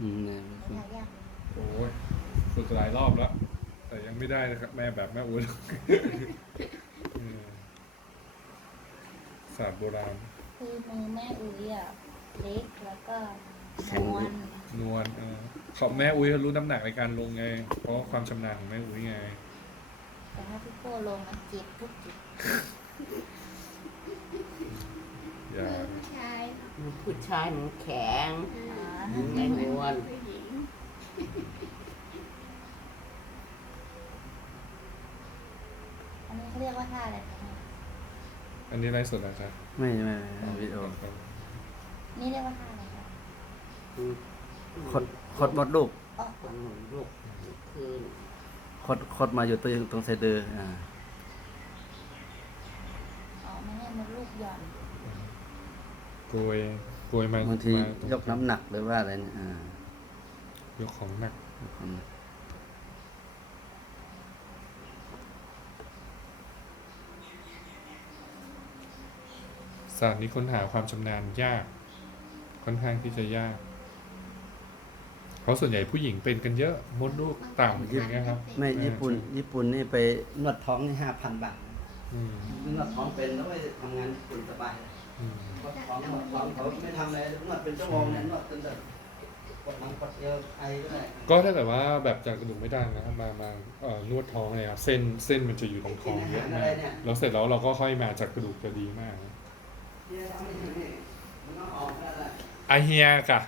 อืมเนี่ยถ่ายยากโอ้ยฝึกหลายรอบแล้ว แต่ยังไม่ได้นะครับ แม่แบบแม่อุ้นอืมศาสตร์โบราณ คือมือแม่อุ้ยอะเล็กแล้วก็นวลนวลเออเขาแม่อุ้ยเขารู้น้ำหนักในการลงไง เพราะความชำนาญของแม่อุ้ยไง แต่ถ้าพี่โก้ลงมันเจ็บทุกจุดอย่า ผู้ชาย ผู้ชายมันแข็งอ๋ อไม่นวลอันนี้เขาเรียกว่าท่าอะไรคะอันนี้ไรสดนะครับไม่ไม่ไม่วิดีโอนี่เรียกว่าท่าอะไรคะคดคดมดลูกอ๋อคนหนุนลูกคืนคดคดมาอยู่ตรงตรงไซเดอร์อ่าอ๋อไม่ให้มันลูกหย่อนโกยโกยมาบางทีมตรงยกน้ำหนักหรือว่าอะไรเนี่ยอ่ายกของหนักยกน้ำหนัก ศาสตร์นี้ค้นหาความชำนาญยาก ค่อนข้างที่จะยาก เพราะส่วนใหญ่ผู้หญิงเป็นกันเยอะ มดลูกต่ำอย่างเงี้ยครับไม่อ่าญี่ปุ่นใช่ญี่ปุ่นนี่ไปนวดท้องนี่ห้าพันบาทอืม นวดท้องเป็นแล้วไปทำงานญี่ปุ่นสบายอืมน วดท้องนวดท้องเขาไม่ทำอะไรนวดเป็นชั่วโมงเนี่ยนวดจนแบบกดน้ำกดเอวไอก็ได้ก็ถ้าเกิดว่าแบบจากกระดูกไม่ดังนะครับมามาเอ่อนวดท้องเลยครับเส้นเส้นมันจะอยู่ตรงท้องเยอะมากแล้วเสร็จแล้วเราก็ค่อยมาจากกระดูกจะดีมากเนี่ยทำไม่ถึงนี่มันก็ออกแล้วแหละอาเฮียกะ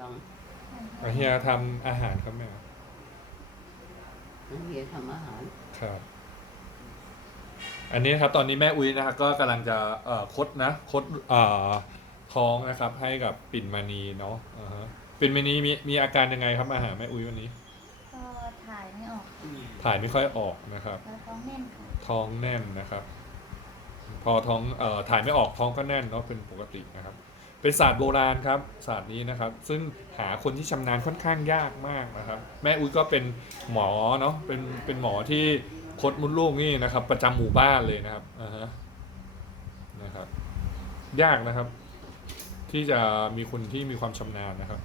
ยังอาเฮียทำอาหารครับแม่นักเรียนทำอาหารครับ อันนี้นะครับตอนนี้แม่อุ้ยนะครับก็กำลังจะเอ่อคดนะคดเอ่อท้องนะครับ ให้กับปิ่นมณีเนาะอ่าฮะปิ่นมณีมีมีอาการยังไงครับมาหาแม่อุ้ยวันนี้ ก็ถ่ายไม่ออกถ่ายไม่ค่อยออกนะครับ แล้วท้องแน่นค่ะท้องแน่นนะครับ พอท้องเอ่อถ่ายไม่ออกท้องก็แน่นเนาะเป็นปกตินะครับ เป็นศาสตร์โบราณครับศาสตร์นี้นะครับ ซึ่งหาคนที่ชำนาญค่อนข้างยากมากนะครับ แม่อุ้ยก็เป็นหมอเนาะเป็นเป็นหมอที่ คดมุดลูกนี่นะครับ ประจำหมู่บ้านเลยนะครับอ่าฮะนะครับ ยากนะครับ ที่จะมีคนที่มีความชำนาญนะครับ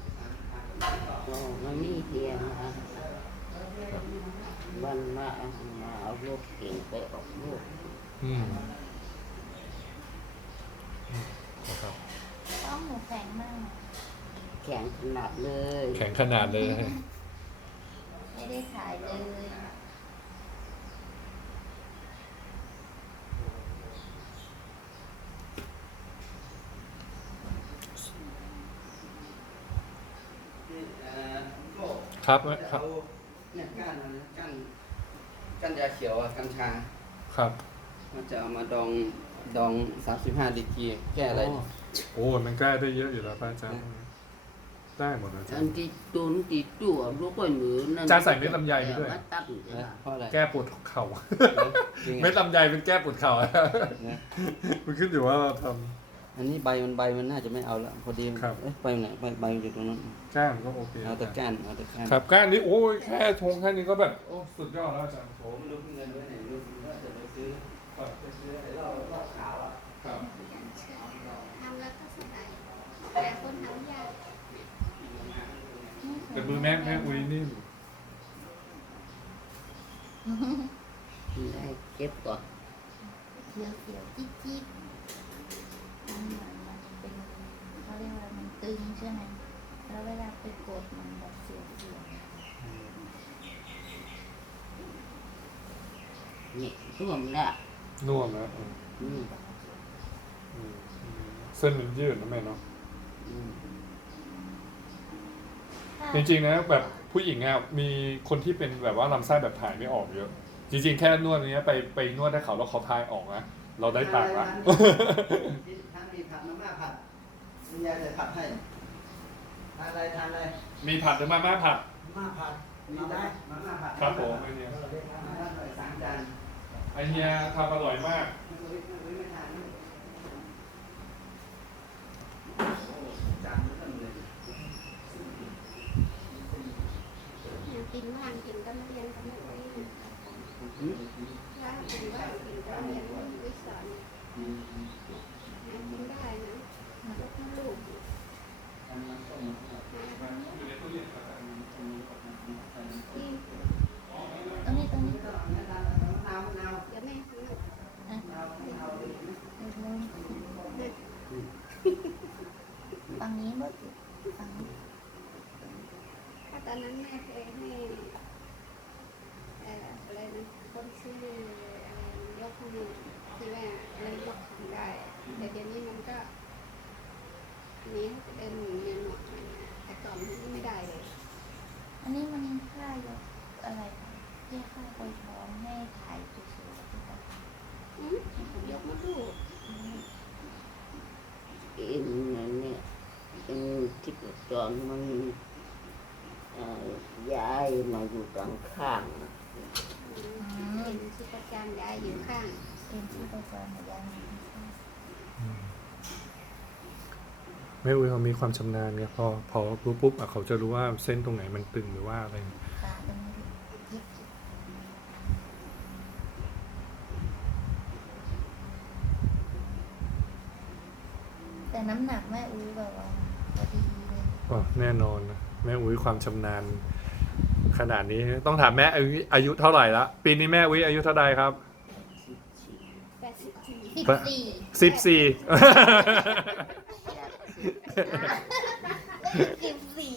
ก็มันมีเทียนนะคะวันมามาเอาลูกเก่งไปออกลูกอืมนะครับต้องหนูแข็งมาก แข็งขนาดเลย แข็งขนาดเลย ไม่ได้ถ่ายเลย นี่เอ่อโก้ ครับจะครับเอาเนี่ยก้านมันนะก้านก้านยาเขียวอะกัญชาครับมันจะเอามาดองดอง 35ดีกรีแก้อะไร โอ้โอ้มันแก้ได้เยอะอยู่แล้วป้าอาจารย์ ได้หมดนะอาจาอัรนย์ ที่ตุนที่ตัวลูกก็หนูนั่นจะใส่เม็ดลำไยไปด้วย มาตัดเลยนะนะเพราะอะไรแก้ปวดเข่า จริงเม็ดอะลำไยเป็นแก้ปวดเข่า นะมันขึ้นอยู่ว่าเราท อันนี้ใบมันใบมันน่าจะไม่เอาละพอดีครับ เอ๊ะใบมันไหนใบใบมันอยู่ตรงนั้นำก้านก็โอเคเอาแต่ก้านเอาแต่ก้านครับก้านนี้โอ้ยแค่ทงแค่นี้ก็แบบโอ้สุดยอดแล้วอาจารย์โอ้ไม่รู้เงินไว้ไหนไม่รู้ว่าจะไปซื้อไปซื้อไอ้เหล้าเหล้าขาวอะ ครับ ทำแล้วก็สบายแต่คนทำยาก แต่มือแม่แม่อุ้ยนิ่ม ได้เก็บก่อน เขียวเขียวๆจิ๊ดจิ๊ดมันเหมือนมันเป็นเขาเรียกว่ามันตึงใช่ไหมแล้วเวลาไปกดมันแบบเสียวเสียว นี่ร่วมแล้วนุ่มนะอืมอืมอืมเส้นมันยืดนะแม่เนาะ อืมจริงๆนะแบบผู้หญิงอะมีคนที่เป็นแบบว่าลำไส้แบบถ่ายไม่ออกเยอะ จริง ๆ แค่นวดอย่างเงี้ยไปไปนวดให้เขาแล้วเขาทายออกนะเราได้ตังค์ละ ถ้ามีผัดมาม่าผัดคุณยายจะผัดให้ทานอะไรทานอะไรมีผัดหรือมาม่าผัด มาม่าผัดมีได้มาม่าผัดครับผมไอเฮียมาม่าผัดหน่อยสามจาน ไอเฮียทำอร่อยมากไม่รู้ไม่รู้ไม่ทานไม่โอ้จานมันเท่าเลยยังกินว่างกินก็เรียนก็ไม่ได้นะอืมว่างกินว่างกินก็เรียนไม่ได้สอนยังกินได้นะลูกลูก ทานมันต้ม นี่ ตรงนี้ตรงนี้ มะนาวมะนาวมะนาว เดี๋ยวแม่ข้างนอก อะ มะนาวมะนาว ฝั่งนี้บ่ฝั่งนี้ ถ้าตอนนั้นแม่เคยให้เอ่ออะไรนะคนซื้ออะไรยกให้ที่ว่าอะไรยกของได้แต่เดี๋ยวนี้มันก็อันนี้จะเป็นหมุนเวียนหมดเลยนะแต่ก่อนมันไม่ได้เลย อันนี้มันค่ายกอะไรคะที่ค่าโอยท้องให้ถ่ายสวยๆที่ตา อืมยกมาดู อินนั่นเนี่ยอิน ที่ประจรมันย้ายมาอยู่กลางข้างนะเป็นชีพจำยายอยู่ข้างเป็นที่ประจรของยายแม่อุ้ยเขามีความชำนาญไงพอพอรู้ปุ๊บเขาจะรู้ว่าเส้นตรงไหนมันตึงหรือว่าอะไร ตาตรงนี้ยิบแต่น้ำหนักแม่อุ้ยแบบว่าพอดีเลย อ๋อ แน่นอนนะแม่อุ้ยความชำนาญ ขนาดนี้ต้องถามแม่อายุอายุเท่าไหร่ละปีนี้แม่อุ้ยอายุเท่าไหร่ครับแปดสิบสี่สิบปะสี่สิบสี่สิบสี่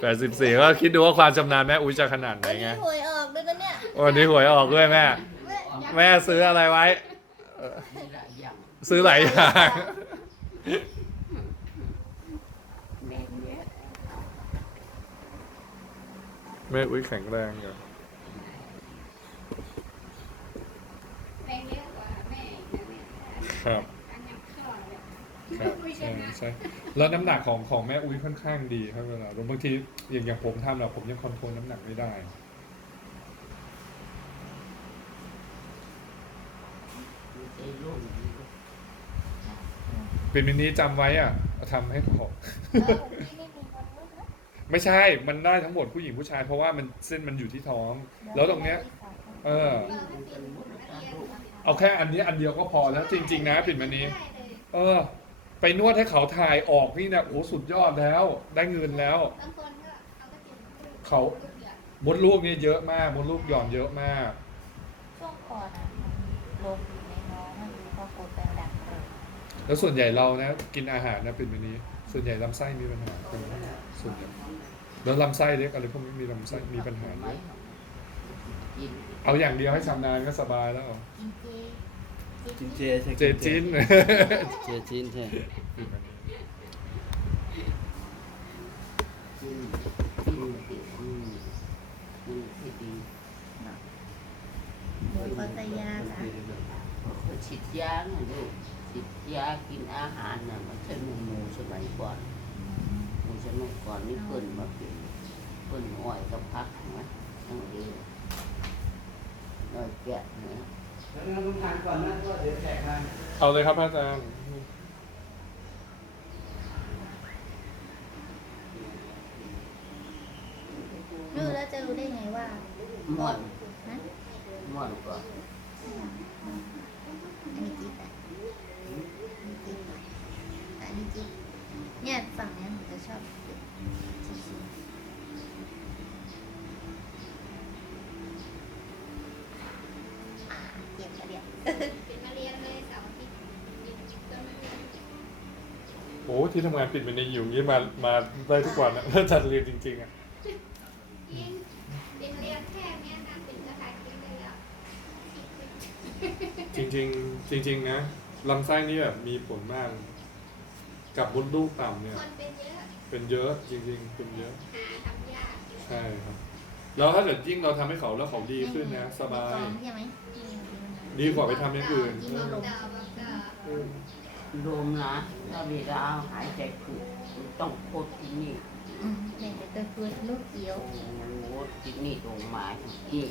แปดสิบสี่ก็คิดดูว่าความชำนาญแม่อุ้ยจะขนาดไหนวันไงนี้หวยออกด้วยนะเนี่ยวันนี้หวยออกด้วยแม่ แม่แม่ซื้ออะไรไว้มีหลายอย่างซื้อหลายอย่าง แบ่งเยอะ แม่อุ้ยแข็งแรงอยู่แบ่งเยอะกว่าแม่อีกนะเนี่ยครับอันยังข้อเลยครับคุยกัใช่นนะใช่แล้วน้ำหนักของของแม่อุ้ยค่อนข้างดีครับเวลาบางทีอย่างอย่างผมทำเราผมยังคอนโทรลน้ำหนักไม่ได้มีไอ้ลูกเป็นมินี้จำไว้อะทำให้พอ ไม่ใช่ มันได้ทั้งหมดผู้หญิงผู้ชาย เพราะว่ามันเส้นมันอยู่ที่ท้อง แล้วตรงเนี้ย เออ เอาแค่อันนี้อันเดียวก็พอแล้วจริง ๆ นะปิดมันนี้ได้เลยเออ ไปนวดให้เขาถ่ายออกนี่นะโอ้สุดยอดแล้ว ได้เงินแล้วบางคนก็เอากระเทียมเขามดลูกเนี่ยเยอะมากมดลูกหย่อนเยอะมาก ช่วงก่อนอะมันลมอยู่ในน้องมันพอกดแปลงดังเลยแล้วส่วนใหญ่เรานะ กินอาหารนะเป็นแบบนี้ ส่วนใหญ่ลำไส้มีปัญหาเป็นส่วนใหญ่ แล้วลำไส้เล็กอะไรพวกนี้มีลำไส้มีปัญหาเยอะกินเอาอย่างเดียวให้ชำนาญก็สบายแล้วกินเจกินเจใช่เจจินเจจินใช่กินกินกินอืมอืมที่ดีหมูปัตยาค่ะก็ฉีดยาไงลูกฉีดยากินอาหารน่ะมันใช่หมูหมูสมัยก่อนหมู สมัยก่อนนี่เปิ้นมาเป็นเปิ้นอ้อยกับพักนะทั้งดีน้อยแกะนะแล้วเราต้องทานก่อนนะเพราะว่าเดี๋ยวแขกมาเอาเลยครับพระอาจารย์รู้แล้วจะรู้ได้ไงว่าม่วนนะม่วนกว่า อันนี้จิ๊บอะอันนี้จิ๊บอะอันนี้จิ๊บเนี่ยฝั่งเนี้ยหนูจะชอบจิ๊บจิ๊บอ่าเจ็บ ประเดี๋ยวเป็นมาเรียนเลยเสาร์อาทิตย์ก็ไม่มีโอ้ที่ทำงานปิดเป็นในอยู่อย่างนี้มามาได้ทุกวันนะจัดเรียนจริงๆอะยิงเป็นเรียนแค่เนี้ยนะเป็นกระถายกินเลยแล้วจริง ๆ จริง ๆ นะลำไส้นี่แบบมีผลมาก กับมดลูกต่ำเนี่ย คนเป็นเยอะเป็นเยอะจริง ๆ เป็นเยอะ หาทำยากใช่ครับ แล้วถ้าเกิดยิ่งเราทำให้เขาแล้วเขาดีขึ้นนะ สบายมีกองใช่ไหม ดีกว่าไปทำอย่างอื่นที่มีลมเบางเดารวมนะถ้าเวลาหายใจคือต้องโคตรที่นี่อืมเนี่ยเดี๋ยวจะคุยลูกเกียวโอ้โหที่นี่ตรงมาที่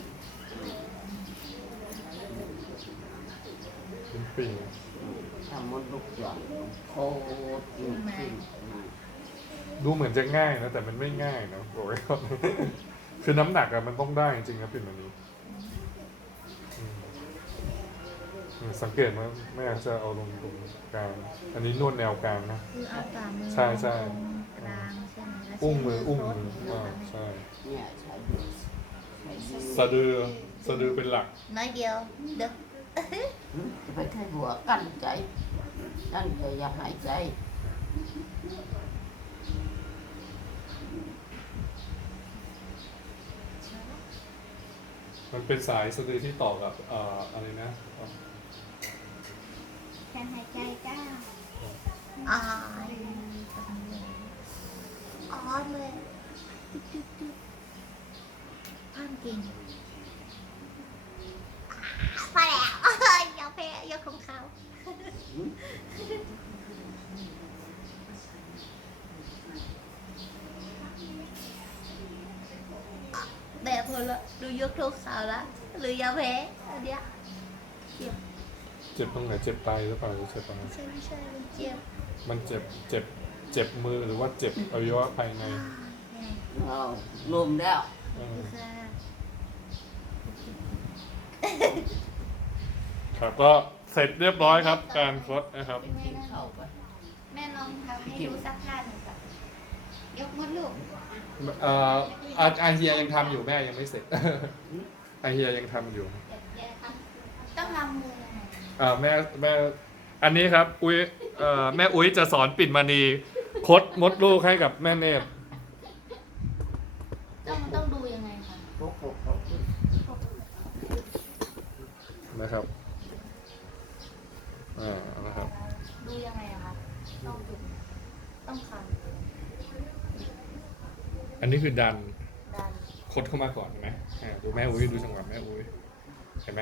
เป็นปีถ้ามดลูกหย่อนโคตรจริงจริงดูเหมือนจะง่ายนะแต่มันไม่ง่ายนะบอกไว้ก่อนคือน้ำหนักอะมันต้องได้จริงๆนะปิ่นวันนี้อืม อืม สังเกตไหมแม่จะเอาลงตรงกลาง อันนี้นวดแนวกลางนะ คือเอาฝ่ามือใช่ใช่ตรงกลางใช่ไหมแล้วอุ้งมือใช้อุ้งครดมือหรือ่าเปล่ใช่เนี่ยใช้ดูใช้ดูสะดือสะดือเป็นหลัก น้อยเดียวเด้ออืมจะไปแค่หัวกั้นใจกั้นใจอย่าหายใจมันเป็นสายสะดือที่ต่อกับเอ่ออะไรนะ การหายใจจ้าอ๋ออ๋อเลยจุ๊บจุ๊บจุ๊บอ้ามก่งพอแล้วยกเพยกของเขาแบบพอละดูยกทุกสาวละหรือยาแพ้อันเนี้ย เจ็บตรงไหนเจ็บไตหรือเปล่าหรือเจ็บตรงไหนใช่ไม่ใช่มันเจ็บมันเจ็บเจ็บเจ็บมือหรือว่าเจ็บอวัยวะภายในแม่เอาลมแล้วเออดูค่ะครับก็เสร็จเรียบร้อยครับ การฟดนะครับ ไปกินข้าวไปแม่ลองทำให้ดูสักท่าหนึ่งก่อนยกมดลูกเอ่ออาอาเฮียยังทำอยู่แม่ยังไม่เสร็จ อาเฮียยังทำอยู่ เดี๋ยวทต้องทำมือยังไงอ่าแม่แม่อันนี้ครับอุ้ยเอ่อแม่อุ้ยจะสอนปิ่นมณีคดมดลูกให้กับแม่เนตรต้องต้องดูยังไงคะพวกพวกเขากินนะครับอ่านะครับ ดูยังไงอะคะต้องจุดต้องคันอันนี้คือดันดันคดเข้ามาก่อนเห็นไหมอ่าดูแม่อุ้ยดูจังหวะแม่อุ้ยเห็นไหม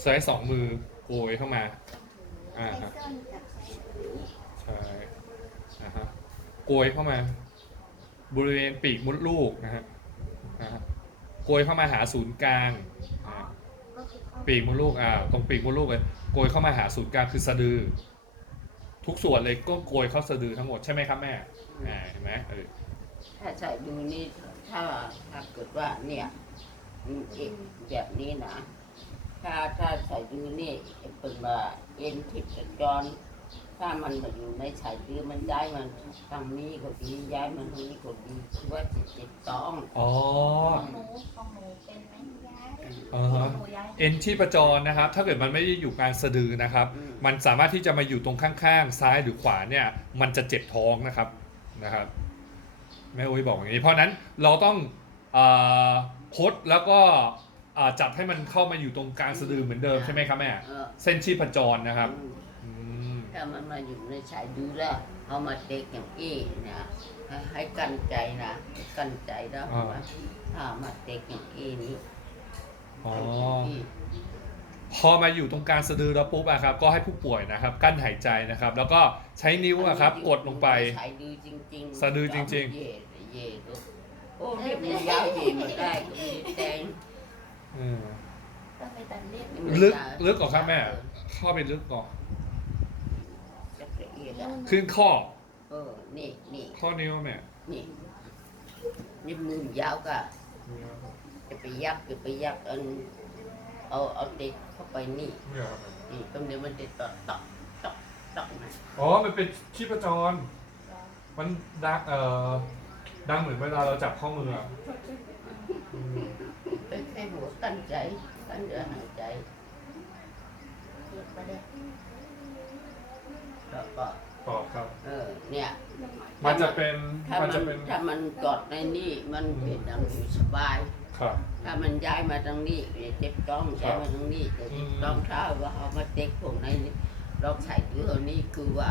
ใช้สองมือ โกยเข้ามา อ่าใช้ครับส้นกับใช้ใช่อ่าฮะโกยเข้ามา บริเวณปีกมดลูกนะฮะอ่าฮะโกยเข้ามาหาศูนย์กลางปีกมดลูกอ่าตรงปีกมดลูกเลยโกยเข้ามาหาศูนย์กลางคือสะดือ ทุกส่วนเลยก็โกยเข้าสะดือทั้งหมดใช่ไหมครับแม่อ่าเห็นไหมเออถ้าใส่ดูนี่ถ้าถ้าเกิดว่าเนี่ยอืมเอแบบนี้นะ ถ้าถ้าใส่ดูนี่เป็นว่าเอ็นทิพจรถ้ามันมาอยู่ในสายดือมันย้ายมันทางนี้ก็ดีย้ายมันทางนี้ก็ดีคือว่าจิตจิตต้องอ๋อ ของหนูของหนูเป็นไหมย้ายอ่าฮะ หนูย้ายเอ็นที่ประจรนะครับ ถ้าเกิดมันไม่ได้อยู่กลางสะดือนะครับ อืมมันสามารถที่จะมาอยู่ตรงข้างๆ ซ้ายหรือขวาเนี่ย มันจะเจ็บท้องนะครับนะครับแม่อุ้ยบอกอย่างนี้ เพราะฉะนั้นเราต้องเออคดแล้วก็เอ่อจับให้มันเข้ามาอยู่ตรงกลางสะดือเหมือนเดิมใช่ไหมครับแม่ เออเส้นชีพจรนะครับอืมอืมถ้ามันมาอยู่ในสายดือแล้วเอามาเต็กอย่างอี้นะให้ให้กันใจนะให้กันใจแล้วว่าถ้ามาเต็กอย่างอี้นี่อ๋อเต็กอย่างอี้พอมาอยู่ตรงกลางสะดือแล้วปุ๊บอะครับ ก็ให้ผู้ป่วยนะครับ กั้นหายใจนะครับ แล้วก็ใช้นิ้วอะครับ กดลงไป สายดือจริงๆสะดือจริงๆ เย่เย่ลูกโอ้เรียบมันยาวเย่มาได้ก็มีแดง อืมต้องไปตัดเล็บลึกลึกกว่าครับแม่เข้าไปลึกก่อนจักละเอียดอะขึ้นข้อ เออ นี่นี่ข้อนิ้วแม่นี่นี่มือยาวกะจะไปยักจะไปยักอันเอาเอาเด็กเข้าไปนี่นี่ตรงนี้มันจะตอกตอกตอกตอกนะอ๋อ มันเป็นชีพจร มันดังเอ่อดังเหมือนเวลาเราจับข้อมืออะอืม ไปแค่หัวกั้นใจกั้นเดือหายใจเก็บไปเลยแล้วก็ตอบครับ เออ เนี่ยมันจะเป็น ถ้ามัมันนจะเป็นถ้ามันกอดในนี่มันเป็นอย่างอยู่สบาย ครับ ถ้ามันย้ายมาทางนี้จะเจ็บต้องครับย้ายมาทางนี้จะเจ็บอืมต้องถ้าว่าเอามาเต็กพวกในนี้เราใส่ดื้อนี่คือว่า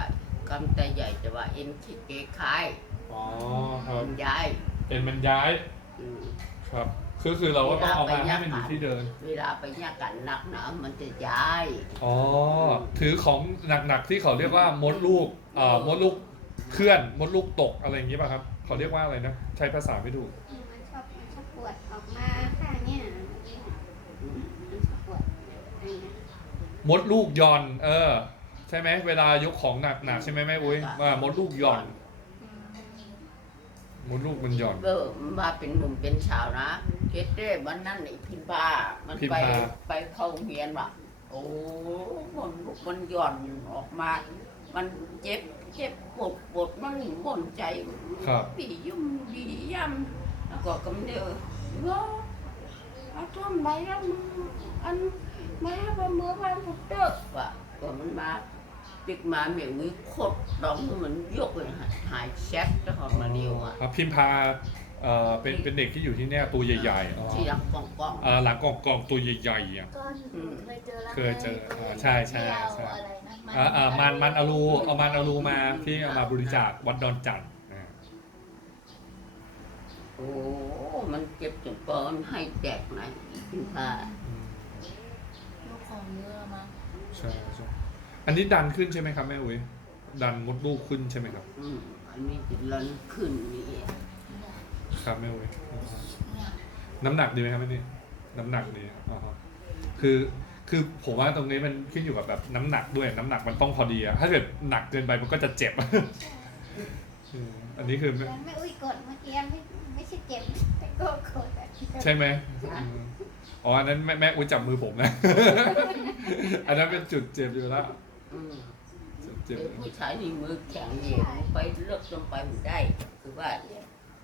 กำแต่ใหญ่แต่ว่าเอ็นขี้เกคายอ๋อครับ มันย้าย เอ็นมันย้ายอืมครับ คือคือเราก็ต้องเอามาเวลาไปให้มันอยู่ที่เดิมเวลาไปยากันหนักหนามันจะย้าย อ๋อถือของหนักๆที่เขาเรียกว่ามดลูกเอ่อมดลูกเคลื่อนมดลูกตกอะไรอย่างงี้ป่ะครับ เขาเรียกว่าอะไรนะ ใช้ภาษาไม่ถูกมันชอบมันชอบปวดออกมาข้างเนี่ยมันชอบปวดอะไรเงี้ยมดลูกหย่อน เออ ใช่ไหมเวลายกของหนักๆใช่ไหมแม่อุ้ยว่ามดลูกหย่อน มดลูกมันหย่อนเออมาเป็นหนุ่มเป็นสาวนะเกตเต้วันนั้นไอ้พินพามันพิมไปพาไปเข้าโรงเรียนว่ะอโอ้มันมันหย่อนออกมา มันเจ็บเจ็บปวดปวดมันบ่นใจครับปียุ่มดีย่ำแล้วก็กำเนิดว่าอาทำไมแล้วมึงอันมาไปเมื่อวันพุธเตอร์ว่ะก็มันมา ปิกมาเมียงมือโคตรดองมันยกเลยหายแชทแล้วหอมมาเดียวอะ ครับพิมพาเอ่อเป็นเป็นเด็กที่อยู่ที่เนี่ยตัวใหญ่ๆอ๋อที่รักกองกอง เอ่อหลังกองกองตัวใหญ่ๆอะก้อนอืมเคยเจอแล้วเคยเจออ่าใช่ใช่ที่เอาใช่อะไรนะอ่าอ่ามันมันอารูเอามันอารูมาที่เอามาบริจาควัดดอนจันทร์อ่าโอ้ มันเจ็บจนเปินให้แตกไหนพิมพาอืมลูกของเยอะมากใช่ใช่ อันนี้ดันขึ้นใช่ไหมครับแม่อุ้ยดันมดลูกขึ้นใช่ไหมครับ อืมอันนี้จะลันขึ้นนี่ครับแม่อุ้ยอ๋อเนี่ยน้ำหนักดีไหมครับแม่นี่น้ำหนักดีอ๋อครับคือคือผมว่าตรงนี้มันขึ้นอยู่กับแบบน้ำหนักด้วยน้ำหนักมันต้องพอดีอะถ้าเกิดหนักเกินไปมันก็จะเจ็บ อืมอันนี้คือแล้วแม่อุ้ยกดเมื่อกี้ไม่ไม่ใช่เจ็บแต่ก็กดอะใช่ไหมอืมอ๋ออันนั้นแม่แม่อุ้ยจับมือผมนะ อันนั้นเป็นจุดเจ็บอยู่แล้วอืมจุด เจ็บเด็กผู้ชายนี่มือแข็งเย็นไปเลิกลงไปไม่ได้ คือว่า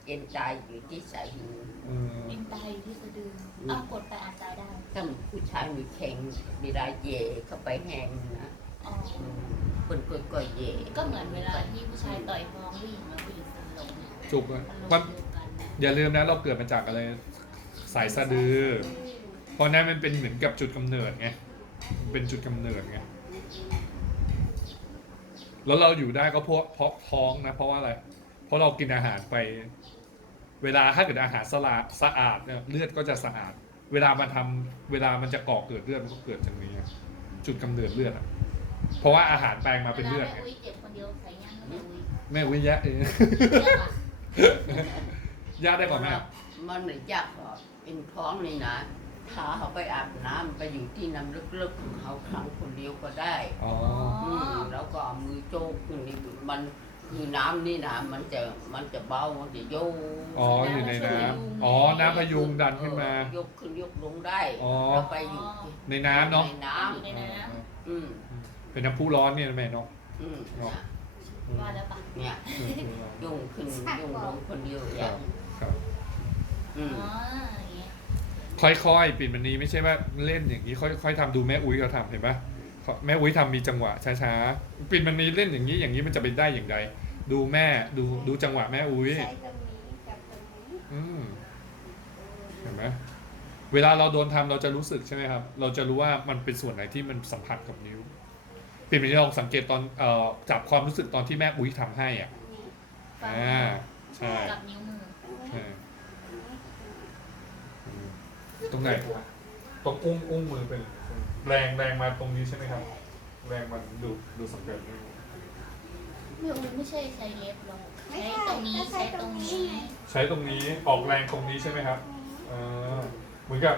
เอ็นตายอยู่ที่สายหูอืมบินตายอยู่ที่สะดือเอากดไปอาจตายได้ถ้าผู้ชายมือแข็งเวลาเย่เข้าไปแหงนะอ๋ออืมคนก็ก็เย่ก็เหมือนเวลาที่ผู้ชายต่อยท้องผู้หญิงแล้วผู้หญิงเป็นลมเนี่ยจุกอะมันลมันมเดียวกันนะอย่าลืมนะเราเกิดมาจากอะไรสายสะดือ เพราะนั้นมันเป็นเหมือนกับจุดกำเนิดไงมันเป็นจุดกำเนิดไง แล้วเราอยู่ได้ก็เพราะเพราะท้องนะ เพราะว่าอะไร เพราะเรากินอาหารไป เวลาถ้าเกิดอาหารสะอาดสะอาดเนี่ยเลือดก็จะสะอาด เวลามันทำเวลามันจะก่อเกิดเลือดมันก็เกิดจากนี้อะจุดกำเนิดเลือดอะเพราะว่าอาหารแปลงมาเป็นเลือดวลาไงแม่อุ้ยเจ็บคนเดียวใส่ยังแม่อุ้ยแม่วิยะเองเลือกอะยะได้ก่อนแม่มันไม่ยากหรอกเป็นท้องนี่นะ ถ้าเขาไปอาบน้ำไปอยู่ที่น้ำลึกๆของเขาครั้งคนเดียวก็ได้อ๋อ อืมแล้วก็เอามือโจกขึ้นนี่มันคือน้ำนี่นะมันจะมันจะเบามันจะโยกอ๋ออยู่ในน้ำอ๋อ น้ำพยุงดันขึ้นมา เออยกขึ้นยกลงได้อ๋อ แล้วไปอยู่ในน้ำเนาะ ในน้อยู่ในน้ำอืมเป็นน้ำพุร้อนเนี่ยแม่เนาะ อืมอ๋อำว่าแล้วปะเนี่ยยุ่งขึ้นยุ่งลงคนเดียวอคย่ารับงครับ อืม อ๋ออย่างเงี้ย ค่อยๆ ปิดมันนี้ไม่ใช่ว่าเล่นอย่างนี้ค่อยๆทำดูแม่อุ้ยเขาทำเห็นปะเขาแม่อุ้ยทำมีจังหวะช้าๆปิดมันนี้เล่นอย่างนี้อย่างนี้มันจะไปได้อย่างไรดูแม่ดูดูจังหวะแม่อุ้ยใช้ตรงนี้กับตรงนี้อืมเห็นไหมเวลาเราโดนทำเราจะรู้สึกใช่ไหมครับ เราจะรู้ว่ามันเป็นส่วนไหนที่มันสัมผัสกับนิ้วปิดมันนี้ลองสังเกตตอนเอ่อจับความรู้สึกตอนที่แม่อุ้ยทำให้อะนี่ฟังอ่าใช่กับนิ้วมือ ตรงนี้ ใช่อืม ตรงไหนตรงอุ้งอุ้งมือเป็นแรงแรงมาตรงนี้ใช่ไหมครับ แรงมันดูดูสังเกตดูแม่อุ้ยไม่ใช่ใช้เล็บหรอกไม่ใช้ใช่ตรงนี้ก็ใช้ใช้ตตรรงงนี้นี้ไงใช้ตรงนี้ออกแรงตรงนี้ใช่ไหมครับอ่าเหมือนกับ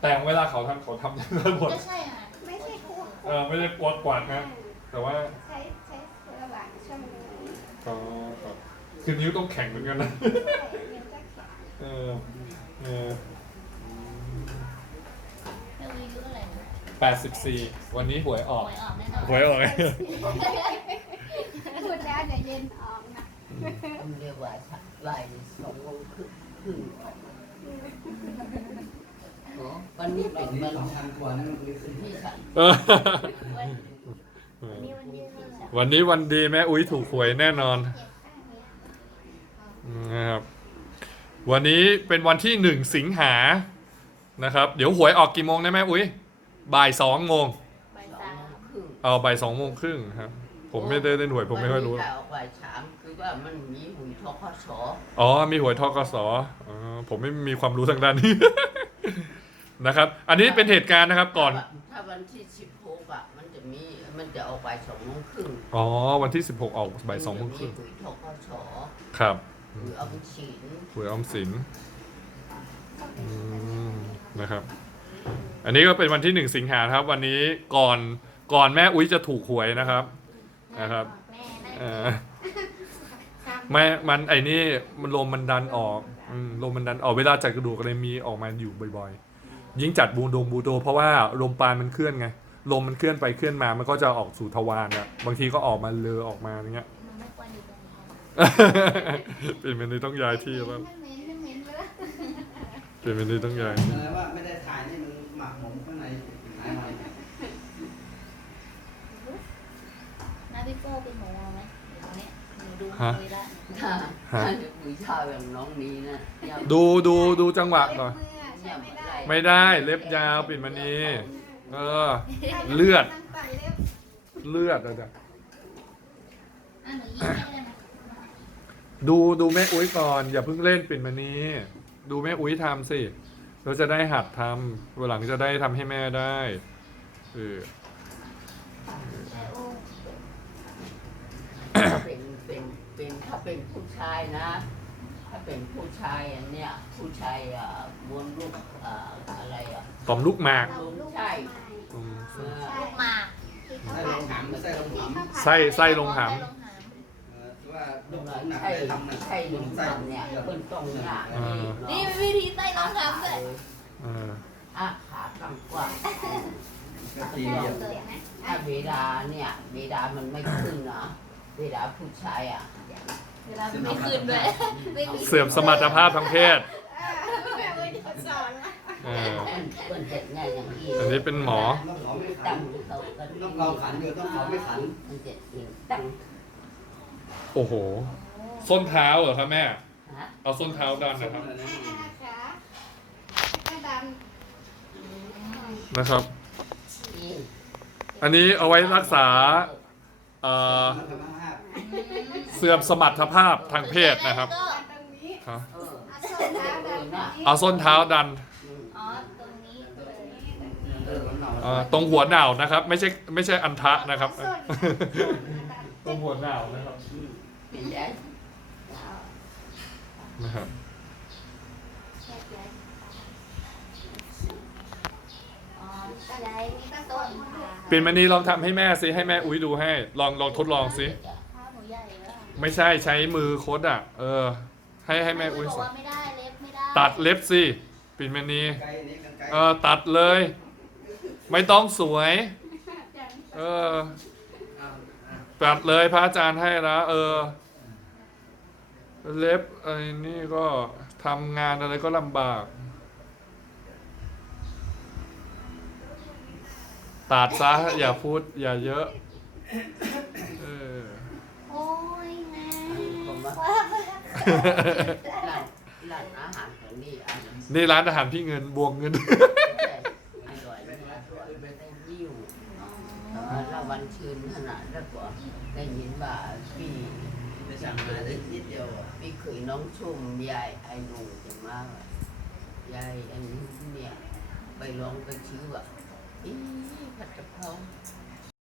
แต่เวลาเขาทำเขาทำอย่างนั้นหมดก็ใช่อะไม่ใช่คู่เออไม่ได้กวาดกวาดนะแต่ว่าใช้ใช้ระหว่างช่วงนี้ก็ก็คือนิ้วต้องแข็งเหมือนกันนะใช่เรียนจะแข็งเออเออ แปดสิบสี่วันนี้หวยออกหวยออกไหม พูดแล้วเดี๋ยเย็นออกนะเรียกว่าไหวสองโมงคืงคึ่งวันนี้เป็นวันที่สวนนี้วันที่าวันนี้วันดีแม่อุ้ยถูกหวยแน่นอนนะครับวันนี้เป็นวันที่หนึ่งสิงหานะครับ เดี๋ยวหวยออกกี่โมงนะแม่อุ้ย บ่ายสองโมงใบสอตางโมงครึ่งเอาบ่ายสองโมงครึ่งครับผมไม่ได้เล่นหวยผมไม่ค่อยรู้ วันนี้ข่าวบ่ายสามคือว่ามันมีหุ่นทอคสอ๋อ มีหวยทกสอ๋อผมไม่มีความรู้ทางด้านนี้ นะครับ อันนี้เป็นเหตุการณ์นะครับก่อน ถ้าวันที่สิบหกอะมันจะมีมันจะออกบ่ายสองโมงครึ่งอ๋อ วันที่ 16 ออกบ่ายสองโมงครึ่งหุ่นทกสครับหรือออมสินหวยออมสินอืมนะครับ อันนี้ก็เป็นวันที่หนึ่งสิงหาครับ วันนี้ก่อนก่อนแม่อุ้ยจะถูกหวยนะครับนะครับแม่แม่เออแม่มันไอ้นี่มันลมมันดันออกอืมลมมันดันออกเวลาจัดกระดูกอะไรมีออกมาอยู่บ่อยๆ ยิ่งจัดบูดงบูโด เพราะว่าลมปานมันเคลื่อนไงลมมันเคลื่อนไปเคลื่อนมามันก็จะออกสู่ทวารอะบางทีก็ออกมาเลอออกมาอย่างเงี้ยมันไม่ควรอยู่ตรงนี้เป็นมันเลยต้องย้ายที่แล้วมันเหม็นมันเหม็นไปแล้วเป็นมันเลยต้องย้ายแสดงว่าไม่ได้ถ่ายนี่มัน หมักหมมข้างในหายไปนาพี่โก้เป็นหมอไหมเดี๋ยวตรงเนี้ยหนูดูฮะเลยละถ้าถ้าจะคุยชาวอย่างน้องนี้นะอย่าดูดูดูจังหวะก่อนเล็บมืออะใช้ไม่ได้ไม่ได้เล็บยาวปิดมันนีเออ เลือดนั่งตัดเล็บเลือดอะจ้ะอะหนูยิ้มให้ได้ไหมดูดูแม่อุ้ยก่อน อย่าเพิ่งเล่นปิดมันนีดูแม่อุ้ยทำสิ เราจะได้หัดทำวันหลังจะได้ทำให้แม่ได้เออแต่โอ้เป็นเป็นเป็นถ้าเป็นผู้ชายนะ ถ้าเป็นผู้ชายอันเนี้ยผู้ชายอะมวนลูกอ่าอะไรอะต่อมลูกหมากเราลูกใช่อืมเออลูกหมากที่เขาไส้ลผ่างหามไส้ลงหามไส้ไส้ลงหา ว่าลูกหนักใช่ได้ทำนะใช่ลุงทำเนี่ยเพิ่นต้องเนี่ยนี่มีวิธีไส้ลงหามด้วยอออาขาตั้งกว่าก็ตีเดียวถ้าเวลาเนี่ยเวลามันไม่ขึ้นนะเวลาผู้ชายอะเวลาไม่ขึ้นด้วยเสื่อมสมรรถภาพทางเพศอ่าอันนี้เป็นหมอต้องเขาขันเขากันต้องเราขันอยู่ต้องเขาไม่ขันตั้ง โอ้โห ส้นเท้าเหรอครับแม่ ฮะเอาส้นเท้าดันนะครับแม่ขาก็ดันนะครับ นี่อันนี้เอาไว้รักษาเอ่อเสื่อมสมรรถภาพทางเพศนะครับดันตรงนี้ฮะเออเอาส้นเท้าดันตรงนี้เอาส้นเท้าดันอ๋อตรงนี้เออมันหนาวเอ่อตรงหัวหนาวนะครับ ไม่ใช่ไม่ใช่อันทะนะครับ เอาส้นตรงหัวหนาวนะครับ เป็นไงนะครับแยกย้ายนขาปิ่นมันนี้ลองทำให้แม่สิให้แม่อุ้ยดูให้ ลองลองทดลองสิไม่ใช่ใช้มือโคดอะ เออ ให้ให้แม่อุ้ยสอนตัดเล็บสิปิ่นมันนี้ไกลนี่กันไกลเออตัดเลย ไม่ต้องสวย เออ เอาตัดเลยพระอาจารย์ให้แล้วเออ เล็บไอ้นี่ก็ทำงานอะไรก็ลำบาก ตัดซะอย่าพูด อย่าเยอะเออโอ้ยแม่ผมว่าร้านร้านอาหารแถวนี้อันนั้นนี่ร้านอาหารพี่เงินบวกเงิน อร่อยนะอร่อยไม่ได้ยิ้วแต่ วันคืนนั่นขนาดแล้วก็ได้ยินว่าพี่ไปสั่งมาได้นิดเดียวอะพี่เคยน้องชุ่มยายไอ้หนูจะมาว่ายายไอันนี้เนี่ยไปลองไปชื่อว่าอีผัดกะเพรา